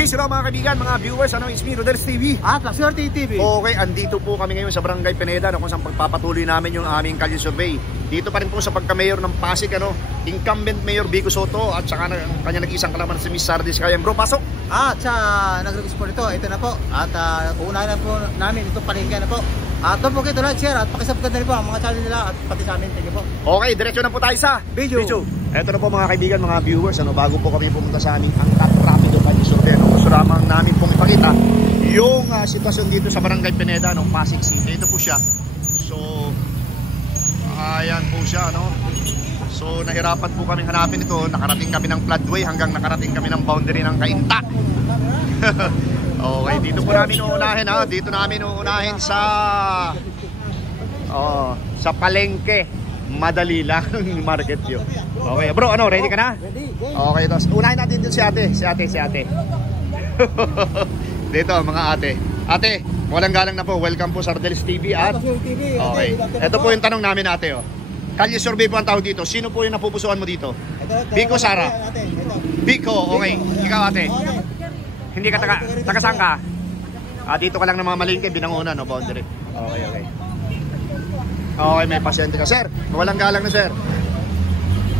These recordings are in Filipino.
Peace hello mga kaibigan, mga viewers, it's me, Rodel's TV at Laswerte TV. Okay, andito po kami ngayon sa Barangay Pineda, kung saan pagpapatuloy namin yung aming kalye survey. Dito pa rin po sa pagka-mayor ng Pasig, incumbent Mayor Vico Sotto at saka kanya nag-isang kalaman si Miss Sardis Cayam. Bro, pasok! At sa nag-request po nito, ito na po. At uunahin na po namin itong palengke na po. At doon po kayo like, share at pakisubscribe na rin po ang mga channel nila at pati sa amin. Thank you po. Okay, diretso na po tayo sa video. Ito na po mga kaibigan, mga viewers, bago po kami pumunta sa aming angkat rapido kalye survey, gusto lamang namin pong ipakita yung sitwasyon dito sa Barangay Pineda, Pasig City. Ito po siya. So, ayan po siya, So, nahirapan po kami hanapin ito. Nakarating kami ng floodway hanggang nakarating kami ng boundary ng Cainta. Okay, dito po namin uunahin, Dito namin uunahin sa palengke. Madali lang market view. Okay, bro, ready ka na? Ready. Okay, tapos unahin natin dito si ate. Dito, mga ate. Ate, walang galang na po. Welcome po sa Rodel's TV at okay. Ito po yung tanong namin, ate, Kalye survey po ang tawag dito. Sino po yung napupusuan mo dito? Vico, Sara? Vico, okay. Ikaw, ate. Hindi ka taga saan ka? Dito ka lang namamalingke, binangunan, boundary. Okay. Okay, may pasyente ka. Sir, walang galang na, sir.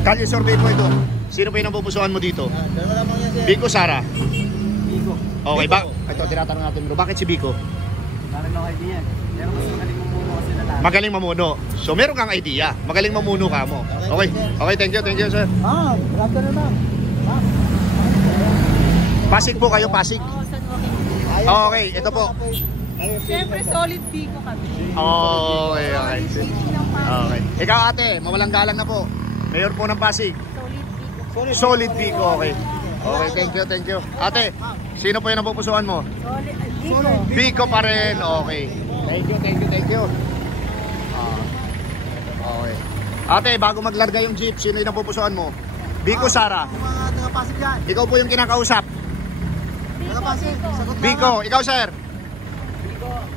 Kalye survey po ito. Sino po yung napupusuan mo dito? Vico, Sara? Vico. Okay, ito, tinatanong natin, bro. Bakit si Vico? Meron ako idea. Pero mas magaling mamuno kasi na lahat. Magaling mamuno. So, meron kang idea. Magaling mamuno ka mo. Okay, thank you, sir. Grabe na lang. Pasig po kayo, Pasig. Okay, ito po. Siyempre, solid Vico kami. Okay. Ikaw, ate, mawalang galang na po. Mayor po ng Pasig. Solid Vico, okay. Okay, thank you. Ate, sino po yung napupusuan mo? Solid Vico pa rin, okay. Thank you. Okay. Ate, bago maglarga yung jeep, sino yung napupusuan mo? Vico, Sara? Mga taga-Pasig yan. Ikaw po yung kinakausap. Taga-Pasig. Vico, ikaw, sir?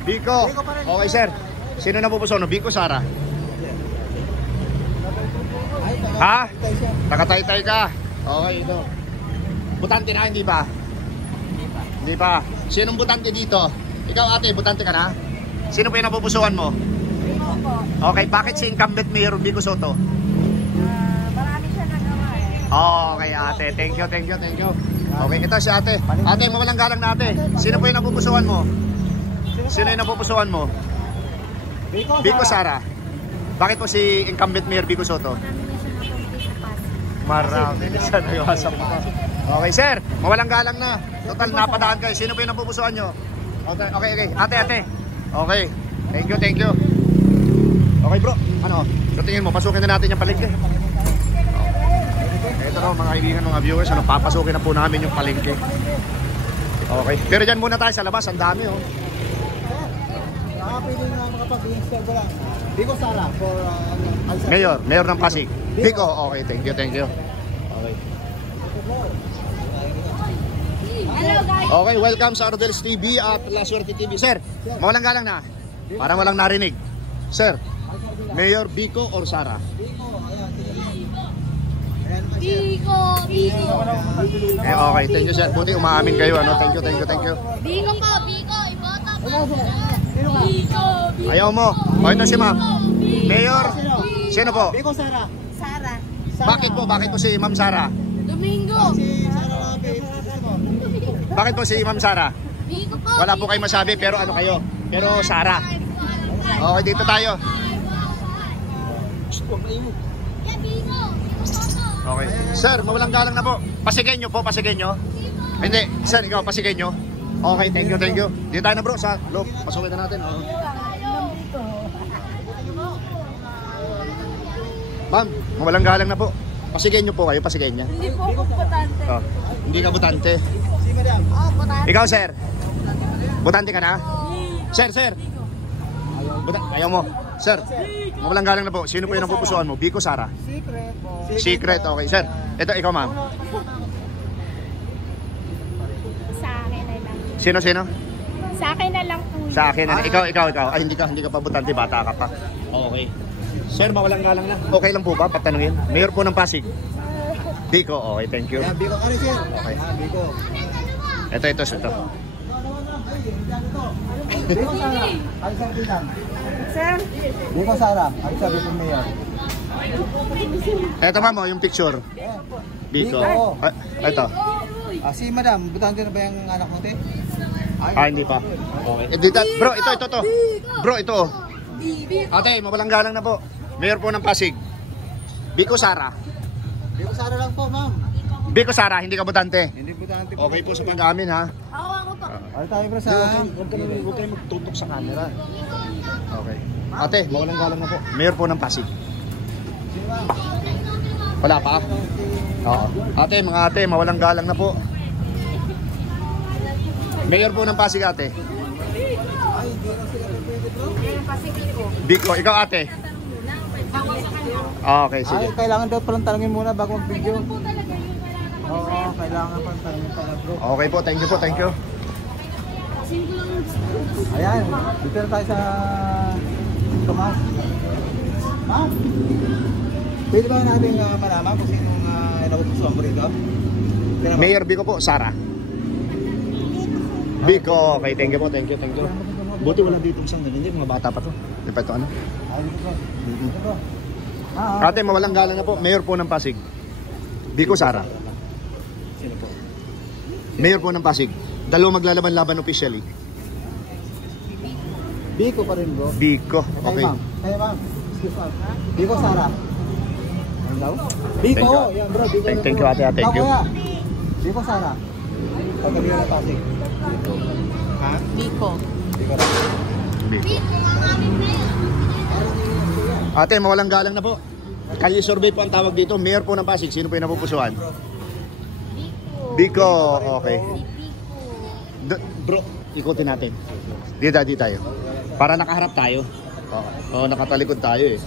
Vico. Okay, sir. Sino napupusuan mo? Vico, Sara? Ha? Taga-Taytay ka? Okay, ito. Butante na, hindi pa? Hindi pa. Sinong butante dito? Ikaw, ate, butante ka na? Sino po yung napupusuan mo? Vico po. Okay, bakit si incumbent Mayor Vico Sotto? Marami siya nagawa Okay, ate. Thank you. Okay, ito si ate. Ate, mawalang galang na, ate. Sino po yung napupusuan mo? Sino yung napupusuan mo? Vico, Sara. Bakit po si incumbent Mayor Vico Sotto? Marami na siya naiwasap mo. Okay, sir. Mawalang galang na. Total, napadaan kayo. Sino po yung napupusuan nyo? Okay. Ate. Okay. Thank you. Okay, bro. Sa tingin mo, pasukin na natin yung palengke. Ito mga kaibigan, mga viewers, papasukin na po namin yung palengke. Okay. Pero dyan muna tayo sa labas. Ang dami, Pwede na makapag-install ko lang. Vico, Sara for Mayor ng Pasig. Vico, okay. Thank you. Okay. Hello, guys. Okay, welcome sa Rodel's TV at Laswerte TV. Sir, mawalang galang na. Parang walang narinig. Sir, Mayor Vico or Sara? Vico. Okay, thank you, sir. Buti umaamin kayo, Thank you. Vico po, ibota po. Vico. Ayaw mo. Ito si ma'am. Mayor, sino po? Vico, Sara. Sara. Bakit po si Ma'am Sara? Domingo. Bakit po si Ma'am Sara? Vico po. Wala po kayo masabi, pero kayo? Pero Sara. Okay, dito tayo. Okay. Sir, mawalang galang na po. Pasigenyo po. Hindi, sir, ikaw, pasigenyo. Okay, thank you. Dito tayo na, bro, sa loob. Pasukin na natin. Ma'am, mawalang galang na po. Pasigenyo po kayo, pasigenya. Hindi po ako butante. Hindi ka butante. Butante. Ikaw, sir? Butante ka na? Sir. Ayaw mo. Sir, mawalang galang na po. Sino po yung napupusuan mo? Vico, Sara? Secret, okay. Sir, ito, ikaw, ma'am. Sa akin na lang. Sino? Sa akin na lang po. Sa akin. Ikaw. Ay, hindi ka pa butante. Bata ka pa. Okay. Sir, mawalang galang na. Okay lang po ba? Patanungin. Mayor po ng Pasig. Vico, okay. Thank you. Vico, sir. Okay. Vico. Ito. Biko Sara, Alisa Bilang. Sir? Biko Sara, Alisa Bilang Mayor. Ito ma'am, yung picture. Biko. Biko. Ito. Si Madam, butante na ba yung anak mo, te? Hindi pa. Okay. Bro, ito. Bro, ito. Ate, mawalang galang na po. Mayor po ng Pasig. Biko Sara. Biko Sara lang po, ma'am. Biko Sara, hindi ka butante. Hindi butante po. Okay po sa pag-amin ha. Ako pa. Ano tayo bro sa... Huwag kayo magtutok sa camera. Okay. Ate, mawalang galang na po. Mayor po ng Pasig. Wala pa? Oo. Ate, mga ate, mawalang galang na po. Mayor po ng Pasig, ate. Biko, ikaw ate. Okay, sige. Ay, kailangan daw palang tanongin muna bago mag-video. Oo, kailangan palang tanongin pala bro. Okay po, thank you. Ayan, dito na tayo sa Tomas. Ma'am, pwede ba natin malaman kung sinong napupusuan mo rito? Mayor Biko po, Sara. Biko, okay, thank you. Buti wala dito isang ganyan, mga bata pa to. Di pa ito ano? Dito bro. Ate, mawalang galang na po. Mayor po ng Pasig. Biko Sara. Sino po? Mayor po ng Pasig. Dalawa maglalaban-laban officially. Biko pa rin bro. Biko, okay. Kaya ma'am. Excuse ma'am. Biko Sara. Ano daw? Biko. Yan bro. Biko. Thank you, ate. Thank you. Biko Sara. Pagkaliwa na Pasig. Ha? Biko. Biko. Biko. Ate, mawalang galang na po. Kalye survey po ang tawag dito. Mayor po ng Pasig. Sino po yung napupusuan? Biko. Okay. Bro, ikutin natin. Dito tayo. Para nakaharap tayo. Oo, nakatalikod tayo eh.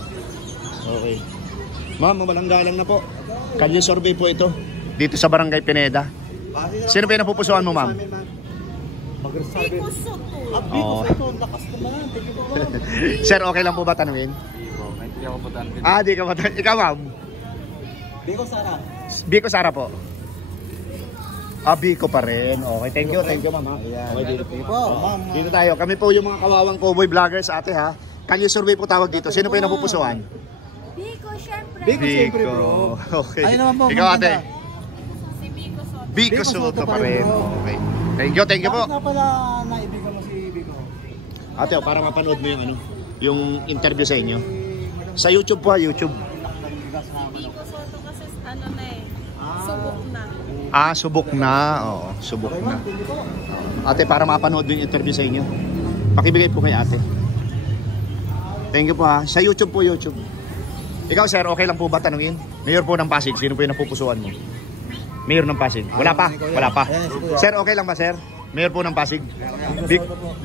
Okay. Ma'am, mawalang galang na po. Kalye survey po ito. Dito sa Barangay Pineda. Sino po yung napupusuan mo, ma'am? Biko Soto. Oo. Lakas naman. Sir, okay lang po ba tanungin? Hindi ako putante. Di ka ba? Ikaw, ma'am? Biko Sara. Biko Sara po. Biko pa rin. Okay, thank you, ma'am. Okay, dito po. Dito tayo. Kami po yung mga kawawang cowboy vloggers, ate ha. Kalye survey po tawag dito. Sino po yung napupusuan? Biko, syempre. Biko, syempre, bro. Okay. Ayun naman po, Ikaw, ate. Si Biko Soto. Biko Soto pa rin. Okay. Thank you po. Bakit nga pala naibigan mo si Biko? Ate, para mapanood mo yung interview sa inyo. Sa YouTube po, YouTube. Biko Soto kasi ano na eh. Subok na. Subok na. Oo, subok na. Ate, para mapanood yung interview sa inyo. Pakibigay po kay ate. Thank you po ha. Sa YouTube po, YouTube. Ikaw sir, okay lang po ba tanungin? Mayor po ng Pasig, sino po yung napupusuan mo? Mayor ng Pasig. Wala pa? Wala pa. Sir, okay lang ba sir? Mayor po ng Pasig.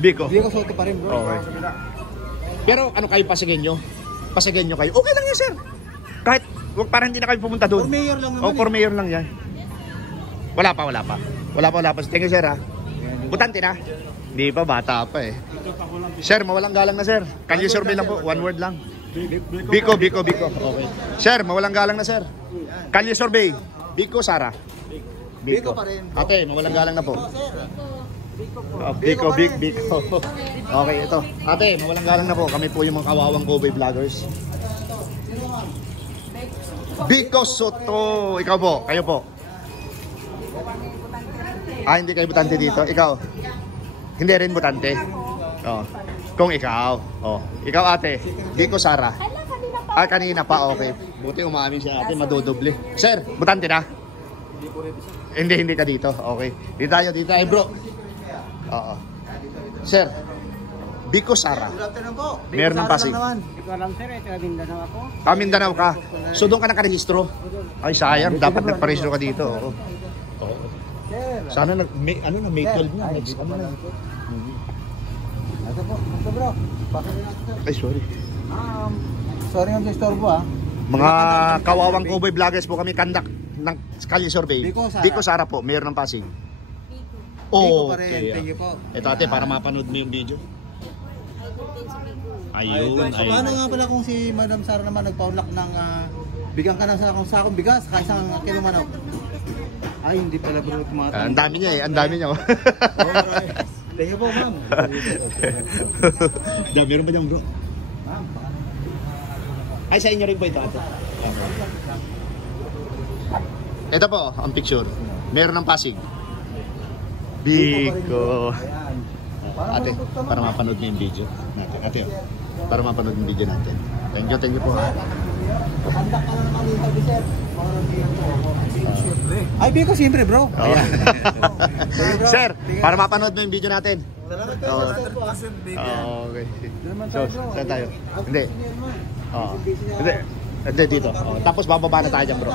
Biko. Biko Soto pa rin bro. Okay. Pero ano kayo Pasigenyo? Pasigenyo kayo. Okay lang yan sir. Kahit parang hindi na kayo pumunta doon. For mayor lang naman. For mayor lang yan. Wala pa. Thank you sir ha. Butante na? Hindi pa, bata pa eh. Sir, mawalang galang na sir. Kalye survey lang po, one word lang. Biko. Okay. Sir, mawalang galang na sir. Kalye survey. Biko Sara. Biko pa rin. Ate, mawalang galang na po. Biko. Okay, ito. Ate, mawalang galang na po. Kami po yung mga kawawang cowboy vloggers. Biko Soto. Ikaw po, kayo po. Hindi kayo butante dito. Ikaw? Hindi rin butante. Oh. Kung ikaw. Oh. Ikaw ate. Biko Sara. Kanina pa. Okay. Buti umamin siya ate. Madodoble. Sir, butante na? Hindi ka dito. Okay. Dito tayo bro. Oo. Sir, Biko Sara. Mayor ng Pasig. Ikaw lang sir, ito Mindanao ako. Mindanao ka. So doon ka nakarehistro? Ay sayang. Dapat nagparehistro ka dito. Oo. Sana may 12 na. Next ano na. Ito bro. Ay sorry. Sorry nga sa istorbo ha. Mga kawawang cowboy vloggers po kami kandak ng Kalye survey. Biko Sara po, mayor ng Pasig. Biko pa rin. Thank you po. Ito ate, para mapanood mo yung video. Ayun. Paano nga pala kung si Madam Sara naman nagpaunlak ng bigyan ka ng sakong bigas, isang kilo manok? Ay, hindi pala bro tumatanong. Ang dami niya eh, ang dami niya. Oh. Thank you po, ma'am. Meron ba dyan bro? Ma'am, Ay, sa inyo rin po ito ate. Ito po, ang picture. Meron ng Pasig. Biko. ayan. Ate, para mapanood mo yung video natin. Ate, para mapanood yung video natin. Thank you po. Handa ka na naman dito, sir. Ay, Biko, siyempre bro. Ayan. Thank you, bro. Sir, Thank you. para mapanood mo yung video natin. Salamat po. Oo. Sir po, Okay. Naman So, tayo, bro. saan tayo? Ako, Hindi. sino yan, ma'am? Oo. Busy niya Hindi. ako. Hindi dito. Tapos bababa na tayo dyan bro.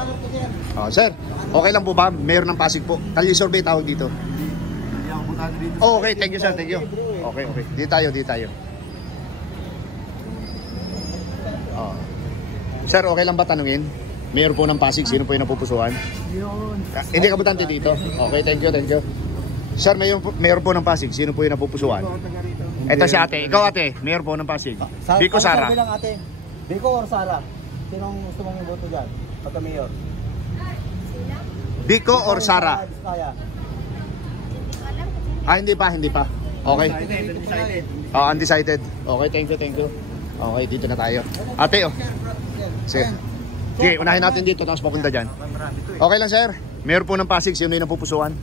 Sir, okay lang po ba? Mayor ng Pasig po. Kalye survey tawag dito. Hindi ako butado dito. Oh, okay, thank you sir, thank you. Okay. Dito tayo. Oh. Sir, okay lang ba tanungin? Mayor po ng Pasig, sino po yung napupusuan? Yun. Hindi ka butante dito? Okay, thank you. Sir, mayor po ng Pasig, sino po yung napupusuan? Ito si ate. Ikaw ate, mayor po ng Pasig. Biko Sara. Bilang ate. Biko or Sara? Sinong gusto mong iboto dyan? Pagka-mayor? Biko or Sara? Kaya. Hindi pa. Okay. Oh, undecided. Okay, thank you. Okay, dito na tayo. Ate, oh. Sige. Sige, unahin natin dito tapos papunta dyan. Okay lang, sir. Mayor po ng Pasig, sino yung napupusuan?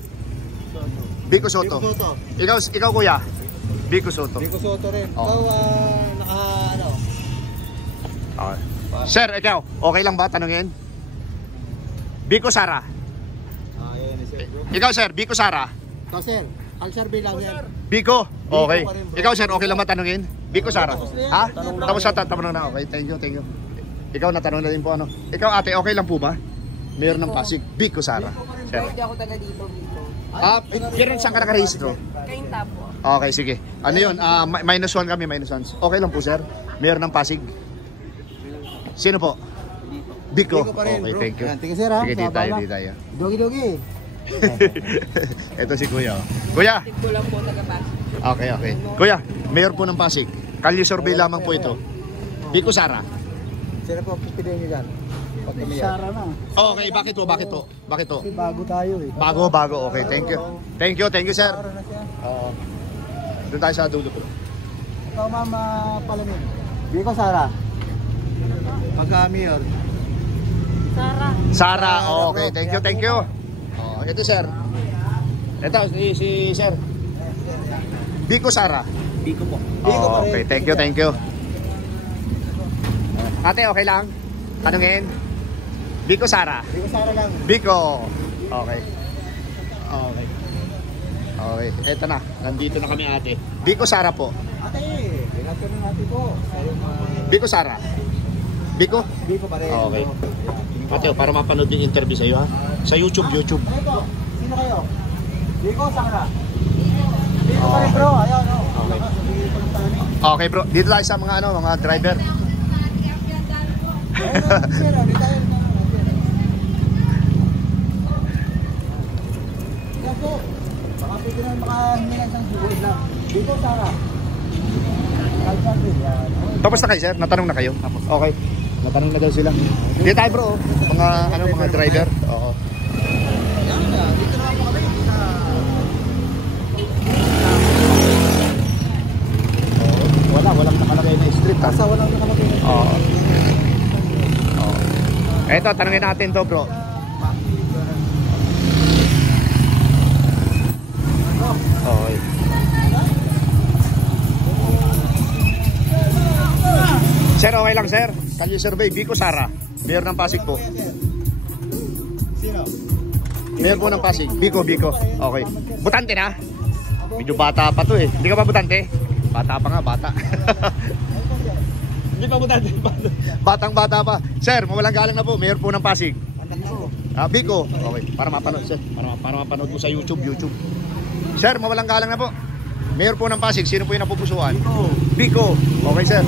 Biko Soto. Ikaw kuya? Biko Soto. Biko Soto rin. Oh. Ikaw, Okay. Sir, ikaw, okay lang ba tanungin? Biko Sara. Ayan, sir bro. Ikaw, sir, Biko Sara. Ikaw, sir. Al-survey lang, sir. Biko. Okay. Biko pa rin, bro. Ikaw, sir, okay lang ba tanungin? Biko Sara. Tapos na yan. Ha? Tanong lang. Tapos na. Okay, thank you. Ikaw, natanong na din po ano. Ikaw, ate, okay lang po ba? Mayor ng Pasig, Biko Sara. Sir. Hindi ako taga dito. Pero saan ka nakarehistro? Kainta po. Okay, sige. Ano yun? -1 kami, -1. Okay lang po, sir. Mayor ng Pasig. Sino po? Biko. Biko pa rin, Okay, bro. thank you. Ayan, tingin, sir, ha? Sige, di Sabay lang. tayo. Dogi. Ito si Kuya. Kuya! Tigko lang po taga Pasig. Okay. Kuya, mayor po ng Pasig. Kalye survey lamang po ito. Biko Sara. Sino po pipiliin nyo dyan? Pagka-mayor. Sara na. Okay, bakit po? Kasi bago tayo eh. Bago. Okay, thank you, sir. Sara na siya. Doon tayo sa dulo po. Ikaw, mama, Palamig. Biko, Sara. Pagka-mayor. Sara, okay, thank you. Ito sir. Ito si sir. Biko Sara. Biko po. Biko pa rin. Okay, thank you. Ate, okay lang? Tanungin. Biko Sara. Biko, Sara lang. Biko. Okay. Eto na. Nandito na kami ate. Biko Sara po. Ate, relasyon ng ate po. Biko Sara. Biko? Biko pa rin. Okay. Ate, para mapanood yung interview sa iyo ha. Sa YouTube. Ano po? Sino kayo? Biko, Sara. Biko pa rin, bro. Ayan, o. Okay. Biko lang tayo. Okay bro, dito tayo sa mga mga driver. Ayun, sir, di tayo. Yes, po. Baka pwede na makahingi ng isang sigurid lang. Biko, Sara. Al-survey, yan. Tapos na kayo sir? Natanong na kayo? Okay. Natanong na daw sila. Dito tayo bro, mga driver. Oo. Yan na, dito na ako kami. Walang nakalagay na street ha. Basta walang nakalagay na. Oo. Eto, tanongin natin to bro. Okay. Sir, okay lang sir. Kalye survey, Biko Sara. Mayor ng Pasig po. Sino? Mayor po ng Pasig. Biko. Okay. Butante na? Medyo bata pa to eh. Hindi ka pa butante? Bata pa nga, bata. Hindi pa butante. Batang-bata pa. Sir, mawalang galang na po. Mayor po ng Pasig. Biko. Okay. Para mapanood sir. Para mapanood mo sa YouTube. Sir, mawalang galang na po. Mayor po ng Pasig. Sino po yung napupusuan? Biko. Okay sir.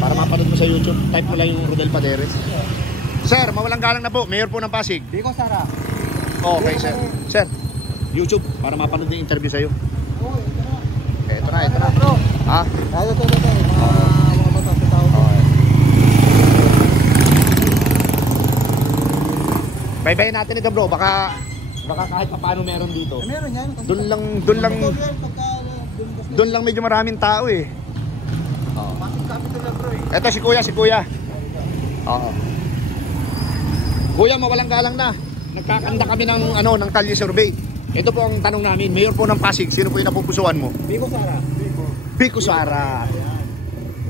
Para mapanood mo sa YouTube, type mo lang yung Rodel Paderes. Sir, mawalang galang na po. Mayor po ng Pasig. Biko, Sara. Okay, sir. Sir, YouTube, para mapanood yung interview sa'yo. Ito na. Bro. Ha? Ito. Mga bata sa tao. Okay. Baybayin natin ito bro. Baka Baka kahit paano meron dito. Meron yan. Doon lang medyo maraming tao eh. Pasig capital lang bro eh. Eto si Kuya. Oo. Kuya, mawalang galang na. Nagkakanda kami ng kalye survey. Ito po ang tanong namin, Mayor po ng Pasig, sino po yung napupusuan mo? Vico Sara.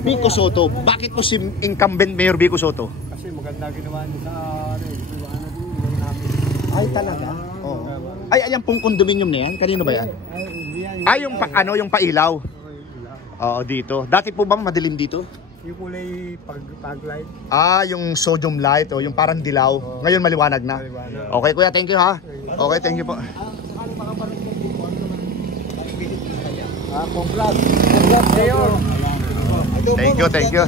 Vico Soto. Bakit po si incumbent Mayor Vico Soto? Kasi maganda ginawa niya sa Ay talaga? Oo. Ay, ayan pong condominium na yan. Kanino ba yan? Ay, yung pailaw. Oo, dito. Dati po ba madilim dito? Yung kulay pag-light. Ah, yung sodium light o yung parang dilaw. Ngayon maliwanag na. Okay, Kuya, thank you ha. Okay, thank you po. Congrats. Thank you.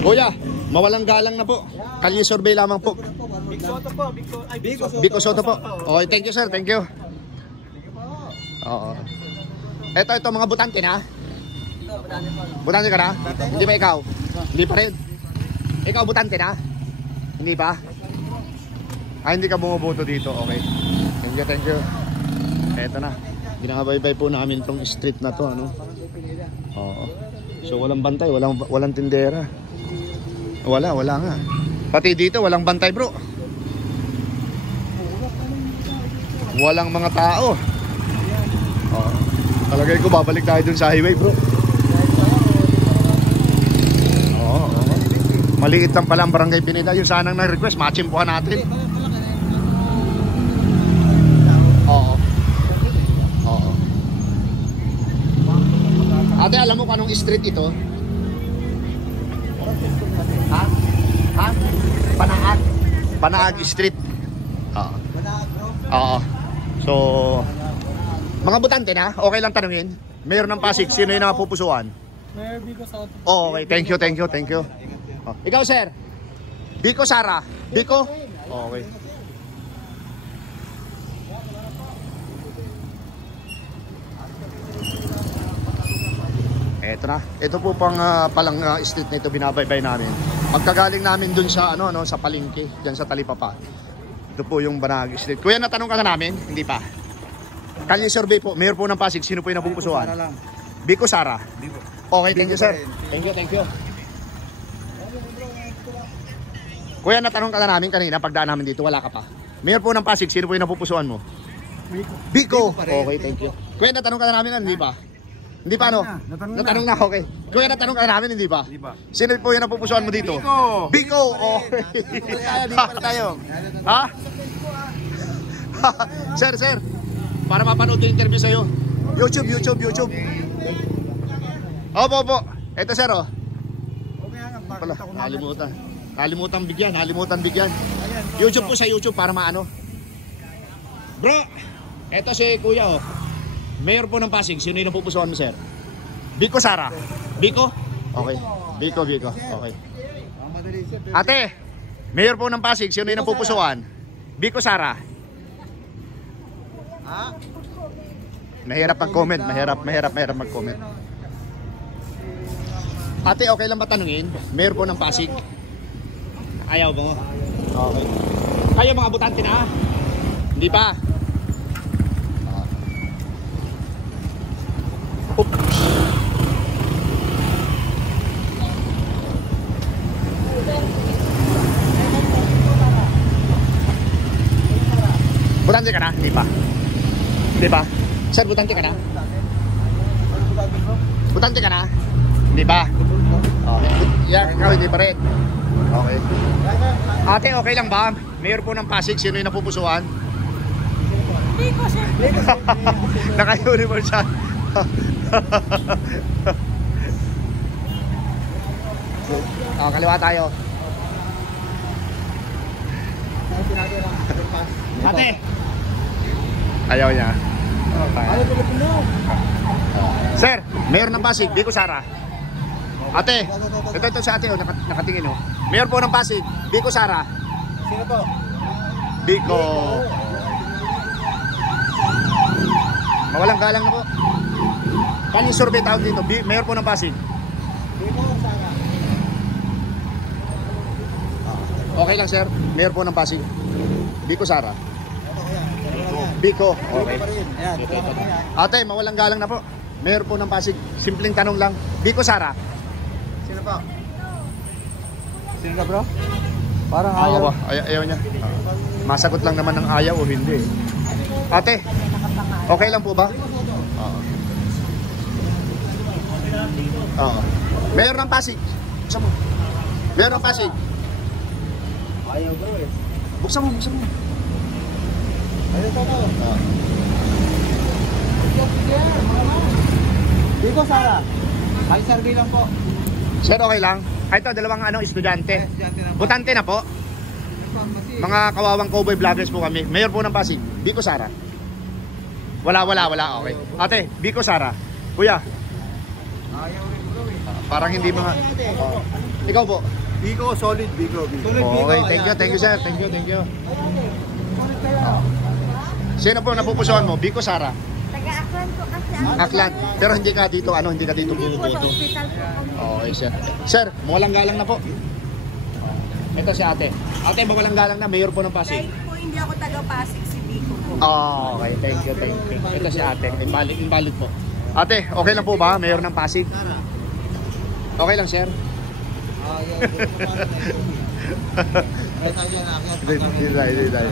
Kuya, mawalang galang na po. Kalye survey lamang po. Vico Soto po. Okay, thank you sir, thank you. Oo. Ito mga butante na. Butante ka na? Hindi ba ikaw? Hindi pa rin. Ikaw butante na? Hindi pa? Ah, hindi ka bumuboto dito. Okay. Thank you. Eto na. Ginagabaybay po namin tong street na to, ano? Oo. So walang bantay, walang tindera. Wala nga. Pati dito walang bantay, bro. Walang mga tao. Oo. Talagay ko babalik tayo dun sa highway, bro. Oo. Maliit lang pala ang Barangay Pineda. Yung sanang nag-request, matchimpuhan natin. Oo. Ate, alam mo kung anong street ito? Ha? Panaag Street. Oo. Oo. So, mga butante na, okay lang tanungin. Mayor ng Pasig, sino yung napupusuan? Mayor Vico Soto. Oh, okay, thank you. Oh. Ikaw, sir? Vico Sara? Vico? Oh, okay. Eto na. Ito po pang palang street na ito binabaybay namin. Pagkagaling namin dun sa sa Palengke, diyan sa Talipapa. Ito po yung Banag Street. Kuya, natanong ka na namin? Hindi pa. Kalye survey po, Mayor po ng Pasig, sino po yung napupusuan? Vico Sara. Okay, thank you sir. Thank you. Kuya, natanong ka na namin kanina, pagdaan namin dito, wala ka pa. Mayor po ng Pasig, sino po yung napupusuan mo? Vico. Okay, thank you. Kuya, natanong ka na namin, hindi pa? Hindi pa, no? Natanong na, okay. Kuya, natanong ka namin, hindi ba? Sino po yung napupusuan mo dito? Vico! Okay. Di pa tayo. Ha? Sir. Para mapanood yung interview sa'yo. YouTube. Opo. Ito, sir, oh. Pala, Kalimutan bigyan. YouTube po sa YouTube para maano. Bro, ito si Kuya, oh. Mayor po ng Pasig, sino yung napupusuan mo, sir? Vico Sara. Vico? Okay. Vico. Okay. Ate, Mayor po ng Pasig, sino yung napupusuan? Vico Sara. Mahirap mag-comment. Mahirap mag-comment. Ate, okay lang ba tanungin? Mayor po ng Pasig? Ayaw mo? Okay. Kayo mga butante na? Hindi pa? Butante ka na? Hindi pa? Sir, butante ka na? Butante ka na? Hindi pa? Okay. Ikaw hindi pa rin? Okay. Ate, okay lang ba? Mayor po ng Pasig, sino yung napupusuan? Vico, sir. Naka-uniform siya. Kaliwa tayo. Ate! Ayaw niya. Sir, Mayor ng Pasig, Vico Sara. Ate, ito sa ate, nakatingin, oh. Mayor po ng Pasig, Vico Sara. Sino po? Vico. Mawalang galang na po. Kalye survey tawag dito, Mayor po ng Pasig. Vico Sara. Okay lang sir, Mayor po ng Pasig. Biko Sara. Ito kaya. Biko. Okay. Okay. Pa rin. Ayan, salamat po yan. Ate, mawalang galang na po. Mayor po ng Pasig. Simpleng tanong lang. Biko Sara. Sino po? Sino ka bro? Parang ayaw. Ayaw. Ayaw niya. Masagot lang naman ng ayaw o hindi. Ate, okay lang po ba? Oo. Oo. Mayor ng Pasig. Buksan mo. Mayor ng Pasig. Ayaw bro eh. Buksan mo, buksan mo. Ano ito po? Biko Sara. Ay sardi lang po. Sir, okay lang? Ito, dalawang estudyante. Estudyante na po. Butante na po. Mga kawawang cowboy vloggers po kami. Mayor po ng Pasig. Biko Sara. Wala. Okay. Ate, Biko Sara. Kuya, Ayaw rin bro eh. parang hindi mga... Ikaw po. Biko, solid Biko. Solid Biko. Okay, thank you sir. Thank you. Sino po napupusuan mo? Biko Sara. Taga-Aklan po kasi Aklan. Pero hindi ka dito, hindi ka dito Hindi po sa bumuboto. hospital po. Okay, sir. Sir, mawalang galang na po. Ito si ate. Ate, mawalang galang na. Mayor po ng Pasig. Kahit po hindi ako taga-Pasig, si Biko po. Okay, thank you. Ito si ate. Invalid po. Ate, okay lang po ba? Mayor ng Pasig? Okay lang, sir? Ayaw. Ay tayo na ako. Hindi tayo.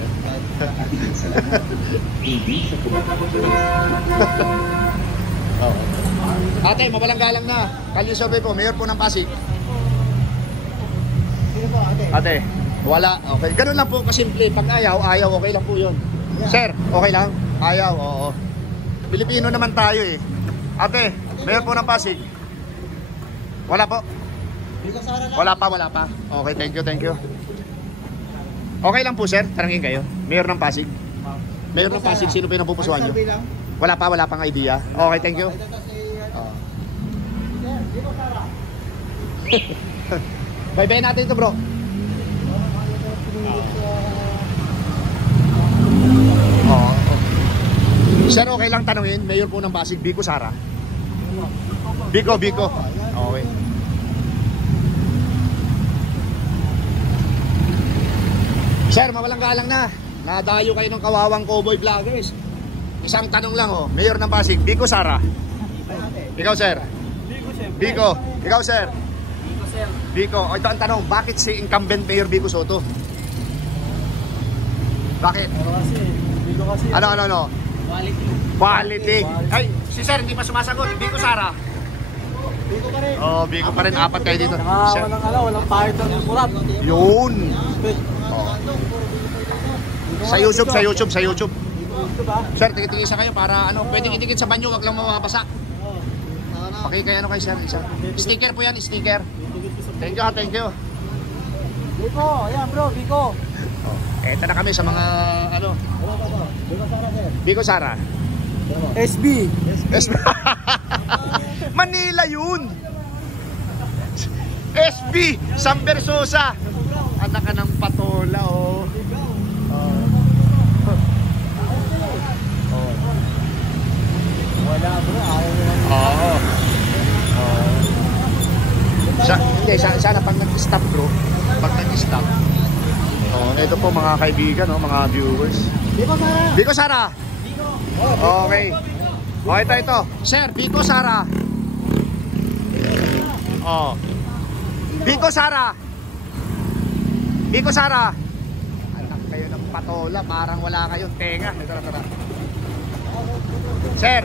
Okay. Ate, mawalang galang na. Kalye survey po, Mayor po ng Pasig. Sino po ate? Ate, wala. Okay. Ganun lang po kasimple. Pag ayaw, okay lang po yun. Sir, okay lang? Ayaw, oo. Pilipino naman tayo eh. Ate, Mayor po ng Pasig. Wala po. Biko Sara lang. Wala pa. Okay, thank you. Okay lang po sir, tanungin kayo. Mayor ng Pasig. Mayor ng Pasig, sino po yung napupusuan nyo? Sardi lang. Wala pang idea. Okay, thank you. Ito si Oh. Sir, Biko Sara. Bye-bye natin ito bro. Oh. Sir, okay lang tanungin, Mayor po ng Pasig, Biko Sara. Biko. Okay. Sir, mawalang galang na. Nadayo kayo ng kawawang cowboy vloggers. Isang tanong lang Mayor ng Pasig, Biko Sara. Ikaw sir. Biko. Ikaw sir. Biko. Ito ang tanong, bakit si incumbent Mayor Biko Soto? Bakit? Biko kasi. Ano? Quality. Ay, si sir hindi pa sumasagot. Biko Sara. Biko pa rin. Oh, Biko pa rin. Apat kayo dito. Sir. Walang pahit ng kurap. Yun. Sa YouTube. Sir, tingin sa kayo para pwedeng itikit sa banyo, wag lang mawabasa. Pakikay kay sir, isa. Sticker po yan, sticker. Thank you. Biko, ayan bro, Biko. Eto na kami sa mga Biko Sara sir. Biko Sara. SB. Manila yun. SB, San Bersosa. Anak ka ng patola Wala bro, ayaw naman. Oo. Sana pag nag-stop bro. Pag nag-stop. Ito po mga kaibigan, mga viewers. Biko Sara. Biko Sara. Okay. Ito. Sir, Biko Sara. Biko Sara. Anak kayo ng patola, parang wala kayong tenga. Tara. Sir.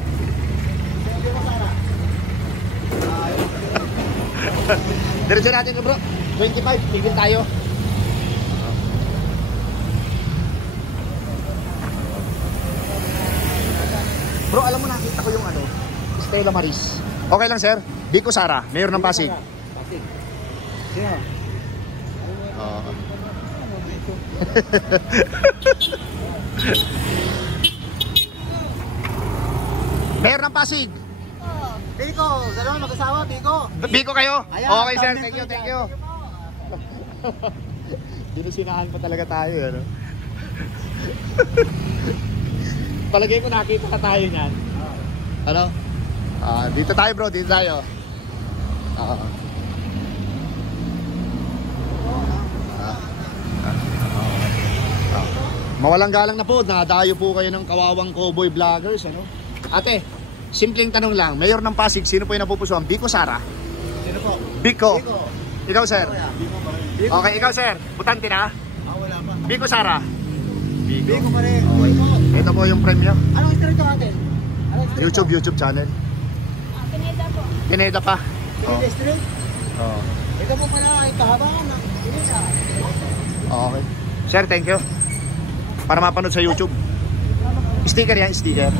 Diretso natin bro. 25, tigil tayo. Bro, alam mo nakita ko yung Stella Maris. Okay lang sir. Biko Sara, Mayor ng Pasig. Sino? Mayor ng Pasig. Biko, dalawa mag-asawa, Biko. Biko kayo? Ayan, Okay sir, thumbnail thank you. Dinusinahan pa talaga tayo, Palagay ko nakita ka tayo niyan. Ano? Dito tayo bro, dito tayo. Mawalang galang na po, nadayo po kayo ng kawawang cowboy vloggers, ano? Ate, simpleng tanong lang, Mayor ng Pasig, sino po yung napupusuan? Biko, Sara? Sino po? Biko. Biko. Ikaw, sir? Biko ba rin? Okay, ikaw, sir. Butante na? Wala pa. Biko, Sara? Biko pa rin. Okay. Biko. Ito po yung premyo. Anong street to natin? Anong street YouTube channel. Pineda po. Pineda pa. Pineda Street? Oh. Ito po pala ay kahabaan ng Pineda. Okay. Sir, thank you. Para mapanood sa YouTube. Sticker yan, sticker.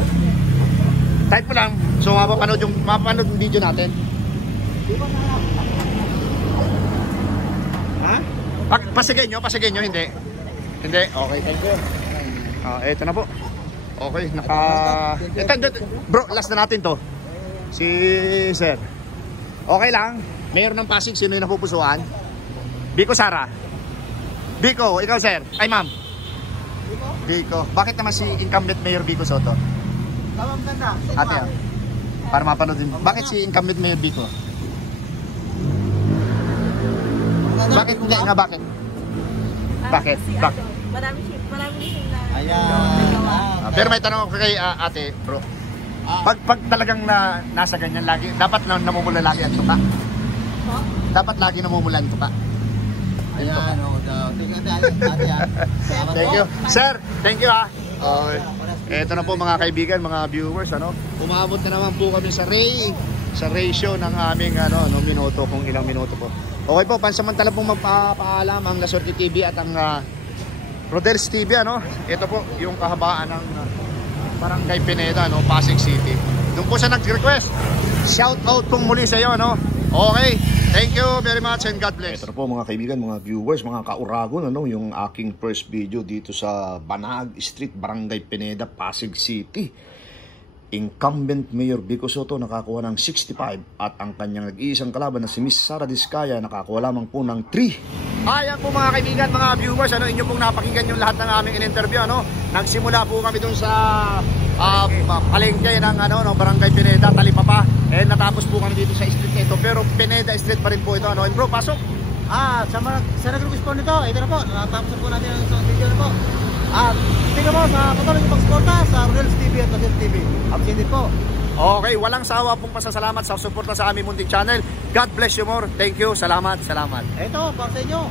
Type mo lang. So mapapanood yung video natin. Ha? Pasigay nyo, hindi. Hindi, okay, thank you. Eto na po. Okay, Bro, last na natin to. Si Sir. Okay lang. Mayor ng Pasig, sino yung napupusuan? Biko, Sara? Biko, ikaw, Sir? Ay, ma'am. Biko. Bakit naman si incumbent Mayor Biko Soto? Tawag ganda. Ate, para mapanood din. Bakit si incumbent Mayor Biko? Bakit hindi nga, bakit? Bakit? Kasi Bakit? marami siyang na. Ayan. Pero may tanong ako kay ate, bro. Pag talagang nasa ganyan lagi, dapat namumula lagi ang tuka. Dapat lagi namumula ang tuka. Ayan. Thank you. Sir, thank you ha. Okay. Eto na po mga kaibigan, mga viewers, ano. Umabot na naman po kami sa ratio ng aming minuto, kung ilang minuto po. Okay po, pansamantala pong magpapaalam ang La Suerte TV at ang Rodels TV, ano. Ito po yung kahabaan ng Barangay Pineda, no, Pasig City. Doon po siya nag-request. Shout out pong muli sa iyo, no. Okay. Thank you very much and God bless. Ito na po mga kaibigan, mga viewers, mga kauragon, ano, yung aking first video dito sa Banag Street, Barangay Pineda, Pasig City. Incumbent Mayor Biko Soto nakakuha ng 65 at ang kanyang nag-iisang kalaban na si Miss Sara Diskaya nakakuha lamang po ng 3. Ayan po mga kaibigan, mga viewers, ano, inyo pong napakinggan yung lahat ng aming in-interview, ano. Nagsimula po kami dun sa palengke ng Barangay Pineda, Talipapa. And natapos po kami dito sa street na ito, pero Pineda Street pa rin po ito, ano. And bro, pasok. Sa nag-request po nito, ito na po, natapos na po natin ang isang video na po. Tingnan mo, sa patuloy yung pagsuporta sa Rodels TV at Rodels TV. Updated po. Okay, walang sawa pong pasasalamat sa suporta sa aming munting channel. God bless you more. Thank you. Salamat. Ito, para sa inyo.